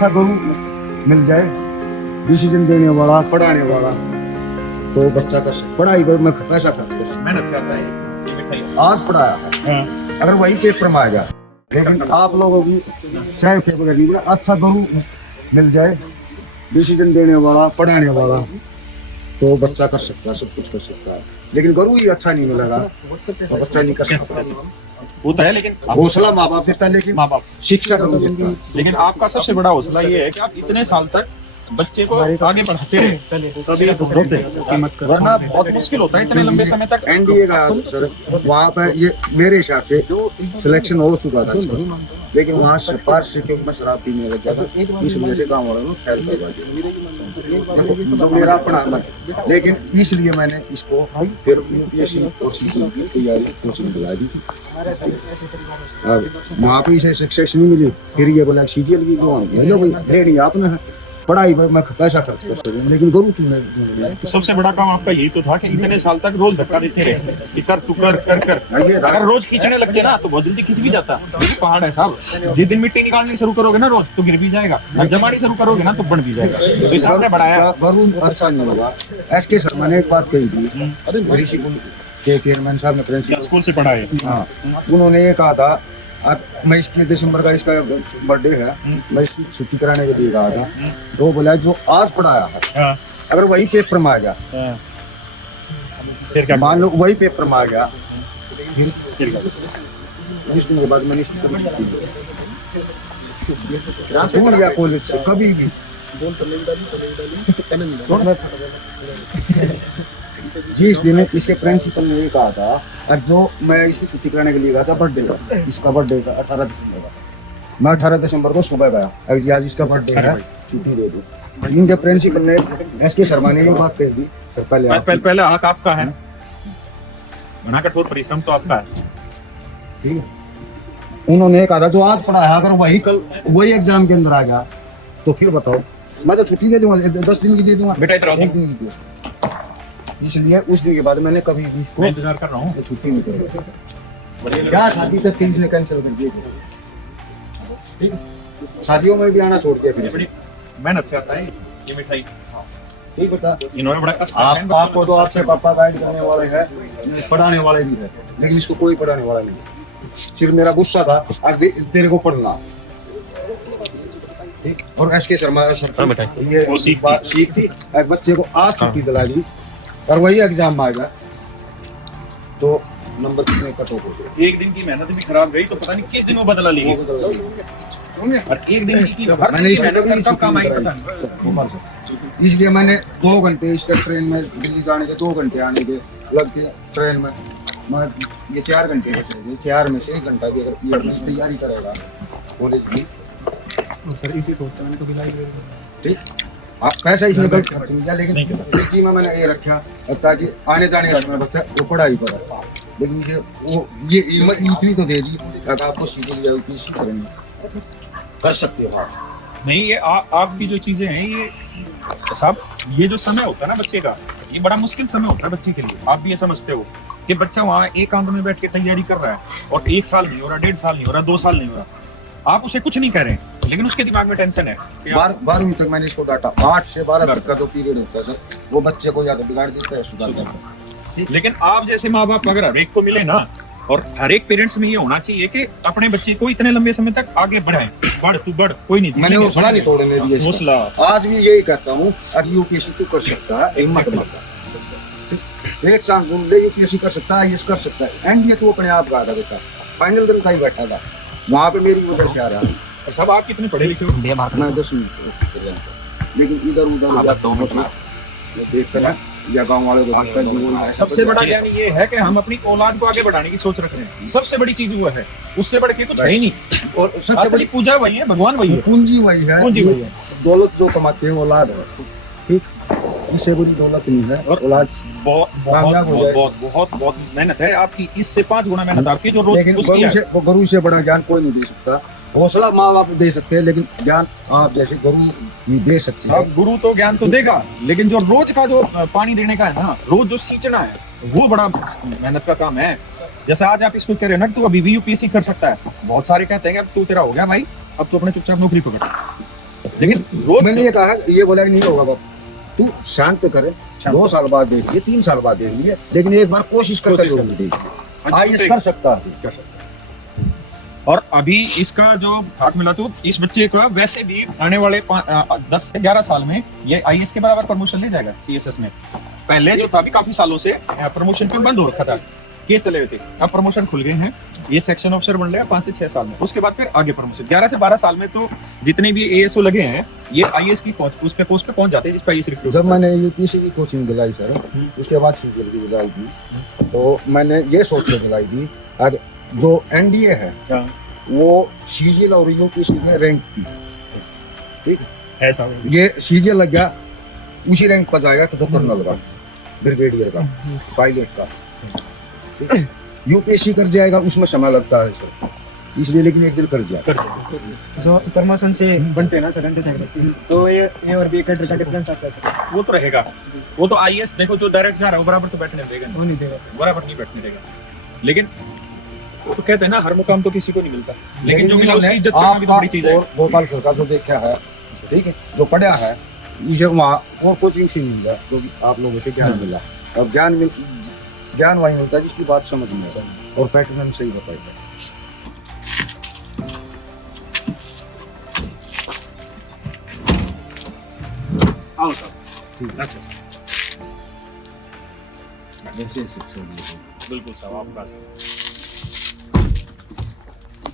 अच्छा गुरु मिल जाए, डिसीजन देने वाला, पढ़ाने वाला, तो बच्चा कर सकता। पढ़ाई पर मैं पैसा खर्च कर सकता, मेहनत से आता है ये मिठाई। आज पढ़ाया है, अगर वही पेपर में आएगा, लेकिन आप लोगों की सेल्फ पेपर नहीं, अच्छा गुरु मिल जाए, डिसीजन देने वाला, पढ़ाने वाला, तो बच्चा कर सकता है, सब कुछ कर सकता है। लेकिन गुरु ही अच्छा नहीं मिलेगा तो बच्चा नहीं कर सकता। होता है, लेकिन हौसला माँ बाप देता है, लेकिन माँ बाप शिक्षा गुरु देता है। लेकिन आपका सबसे बड़ा हौसला ये है कि आप इतने साल तक बच्चे को आगे बढ़ाते रहे, तभी आप होते हैं। वरना बहुत मुश्किल होता है इतने लंबे समय तक। एनडीए का सर वहाँ पे ये मेरे हिसाब से सिलेक्शन हो चुका था, लेकिन वहाँ सिफारिश से क्योंकि मैं शराब पीने लग गया था, इस वजह से काम वालों ने फैल करवा दिया जो मेरा अपना मन। लेकिन इसलिए मैंने इसको फिर यूपीएससी की तैयारी कोचिंग दिला दी। वहाँ पे इसे सक्सेस नहीं मिली, फिर ये बोला सीजीएल की हेलो भाई रेडी आपने पढ़ाई पर मैं पैसा खर्च कर सकता हूँ, लेकिन गुरु तुमने तो सबसे बड़ा काम आपका यही तो था कि इतने साल तक रोज धक्का देते रहे कि कर तू कर कर कर। अगर रोज खींचने लगते ना तो बहुत जल्दी खींच भी जाता। पहाड़ है साहब, जिस दिन मिट्टी निकालनी शुरू करोगे ना रोज तो गिर भी जाएगा, जमानी शुरू करोगे ना तो बन भी जाएगा। तो इस आपने बढ़ाया। गुरु अच्छा नहीं होगा। एसके शर्मा ने एक बात कही थी, ऋषि के चेयरमैन साहब ने प्रिंसिपल स्कूल से पढ़ा है। हाँ, उन्होंने ये कहा था मैं इसके दिसंबर का इसका बर्थडे है, मैं इसकी छुट्टी कराने के लिए कहा था, तो वो बोला जो आज पढ़ाया है अगर वही पेपर में आ गया, फिर क्या मान लो वही पेपर में आ गया, फिर कुछ दिन के बाद मैंने इसकी छुट्टी दी स्कूल या कॉलेज से कभी भी। जिस दिन इसके प्रिंसिपल ने ये कहा था, और जो मैं इसकी छुट्टी कराने के लिए गया था बर्थडे का, इसका बर्थडे था 18 दिसंबर का, मैं 18 दिसंबर को सुबह गया, आज इसका बर्थडे है छुट्टी दे दी। इनके प्रिंसिपल ने एसके शर्मा ने ये बात कह दी सर, पहले हक आपका है, बना कठोर परिश्रम तो आपका है, ठीक है। उन्होंने कहा था जो आज पढ़ा है अगर वही कल वही एग्जाम के अंदर आ गया तो फिर बताओ, मैं तो छुट्टी दे दूंगा, 10 दिन की दे दूंगा, बेटा इधर आओ। एक दिन की दे। इसलिए उस दिन के बाद मैंने कभी भी इसको इंतजार कर रहा हूँ। छुट्टी नहीं करी। क्या शादी तक तीन ने कैंसिल कर दिया, ठीक है। शादियों में भी आना छोड़ दिया फिर। बड़ी मेहनत से आता है ये मिठाई। ठीक बेटा, इन्होंने बड़ा कष्ट आपको तो आपके पापा गाइड करने वाले हैं, पढ़ाने वाले भी है, लेकिन इसको कोई पढ़ाने वाला नहीं। सिर्फ मेरा गुस्सा था आज भी तेरे को पढ़ना, ठीक। और एसके शर्मा ये सीख थी, बच्चे को आज छुट्टी दिला दी और वही एग्जाम में आएगा तो नंबर कितने कट हो गए। एक दिन की मेहनत भी खराब गई तो पता नहीं किस दिन वो बदला लेगी। और एक दिन की मैंने इसमें कभी कब काम आई पता नहीं। इसलिए मैंने 2 घंटे इसके ट्रेन में दिल्ली जाने के 2 घंटे आने के लगते ट्रेन में, मैं ये 4 घंटे बचेंगे, 4 में से 1 घंटा भी अगर ये तैयारी करेगा कॉलेज की सर इसी सोच से मैंने तो बिलाई। ठीक। आप पैसा इसमें गलत खर्च नहीं किया, लेकिन इस चीज में मैंने ये रखा ताकि आने जाने का बच्चा वो पढ़ाई पर है। लेकिन इसे वो ये हिम्मत इतनी तो दे दी ताकि आपको सीखो या किसी करेंगे कर सकते हो आप। नहीं ये आपकी जो चीजें हैं ये साहब, ये जो समय होता है ना बच्चे का, ये बड़ा मुश्किल समय होता है बच्चे के लिए। आप भी ये समझते हो कि बच्चा वहाँ एक आंगन में बैठ के तैयारी कर रहा है और 1 साल नहीं हो रहा, 1.5 साल नहीं हो रहा, 2 साल नहीं हो रहा, आप उसे कुछ नहीं कह रहे, लेकिन उसके दिमाग में टेंशन है। 12वीं तक मैंने इसको डांटा, 8 से 12 तक का जो पीरियड होता है सर, वो बच्चे को ज्यादा बिगाड़ देता है, सुधार देता है। लेकिन आप जैसे माँ बाप अगर हर एक को मिले ना, और हर एक पेरेंट्स में ये होना चाहिए कि अपने बच्चे को इतने लंबे समय तक आगे बढ़ाए, बढ़ तू बढ़, कोई नहीं। मैंने हौसला नहीं तोड़ने दिया, हौसला आज भी यही कहता हूँ, अब यूपीएससी तू कर सकता है, हिम्मत मत, एक चांस ढूंढ ले, यूपीएससी कर सकता है, ये कर सकता है। एनडीए तो अपने आप गया था बेटा, फाइनल दिन का ही बैठा था, वहाँ पे मेरी वजह से आ रहा है। और सब आप कितने पढ़े लिखे हो? मैं 10वीं, लेकिन इधर उधर देखते हैं या गाँव वालों को। सबसे बड़ा ज्ञान ये है कि हम अपनी औलाद को आगे बढ़ाने की सोच रख रहे हैं, सबसे बड़ी चीज वो है, उससे बढ़ के कुछ है ही नहीं। और सबसे बड़ी पूजा वही है, भगवान वही है, पूंजी वही है, पूंजी वही है। दौलत जो कमाते हैं औलाद है, ठीक। इससे बड़ी दौलत नहीं है, और औलाद बहुत मेहनत है आपकी, इससे 5 गुना मेहनत आपकी जो रोज। लेकिन गुरु से बड़ा ज्ञान कोई नहीं दे सकता। हौसला माँ बाप दे सकते हैं, लेकिन ज्ञान आप जैसे गुरु नहीं दे सकते। अब गुरु तो ज्ञान तो देगा, लेकिन जो रोज का जो पानी देने का है ना, रोज जो सींचना है, वो बड़ा मेहनत का काम है। जैसे आज आप इसको कह रहे हो ना, तू अभी भी यूपीएससी कर सकता है, बहुत सारे कहते हैं अब तू तेरा हो गया भाई, अब तू अपने चुपचाप नौकरी पकड़। लेकिन रोज मैंने ये कहा, ये बोला कि नहीं होगा बाप, तू शांत करे, 2 साल बाद देख लिए, 3 साल बाद देख लिए, लेकिन एक बार कोशिश करके कोशिश जरूर कर। देख। आईएएस कर सकता है। और अभी इसका जो हाथ मिला तो इस बच्चे का वैसे भी आने वाले 10 से 11 साल में ये आईएएस के बराबर प्रमोशन ले जाएगा सीएसएस में। पहले जो था भी काफी सालों से प्रमोशन पे बंद हो रखा था, केस चले हुए थे, अब प्रमोशन खुल गए हैं। ये सेक्शन ऑफिसर बन लेगा 5 से 6 साल में, उसके बाद फिर आगे प्रमोशन 11 से 12 साल में तो जितने भी एएसओ लगे हैं ये आईएएस की उस पे पोस्ट पे पहुंच जाते हैं जिस पे आईएएस रिक्रूट। जब मैंने यूपीएससी की कोचिंग दिलाई सर, उसके बाद सिविल की दिलाई थी, तो मैंने ये सोच के दिलाई थी आज जो एनडीए है वो सीजीएल और यूपीएससी के रैंक की, ठीक है साहब। ये सीजीएल लग गया उसी रैंक पर जाएगा तो कर्नल का, ब्रिगेडियर का, पायलट का। यूपीएससी कर जाएगा उसमें समय लगता है सर, इसलिए लेकिन एक दिन कर जाएगा। जो प्रमोशन से बनते हैं ना सर घंटे से, तो ये और बी कैडर का डिफरेंस आता है सर। वो तो रहेगा, वो तो आईएएस देखो जो डायरेक्ट जा रहा है वो बराबर तो बैठने देगा, वो नहीं देगा। बराबर नहीं बैठने देगा। लेकिन वो तो कहते हैं ना हर मुकाम तो किसी को नहीं मिलता, लेकिन जो मिला उसकी इज्जत करना भी तो बड़ी चीज है। भोपाल सरकार जो देखा है, ठीक है, जो पढ़ा है इसे वहाँ और कोचिंग से मिल रहा, तो आप लोगों से ज्ञान मिला। अब ज्ञान वही मिलता है जिसकी बात समझ में आए और पैटर्न सही बताएगा। आओ साहब, अच्छा जैसे शिक्षा बिल्कुल साहब आपका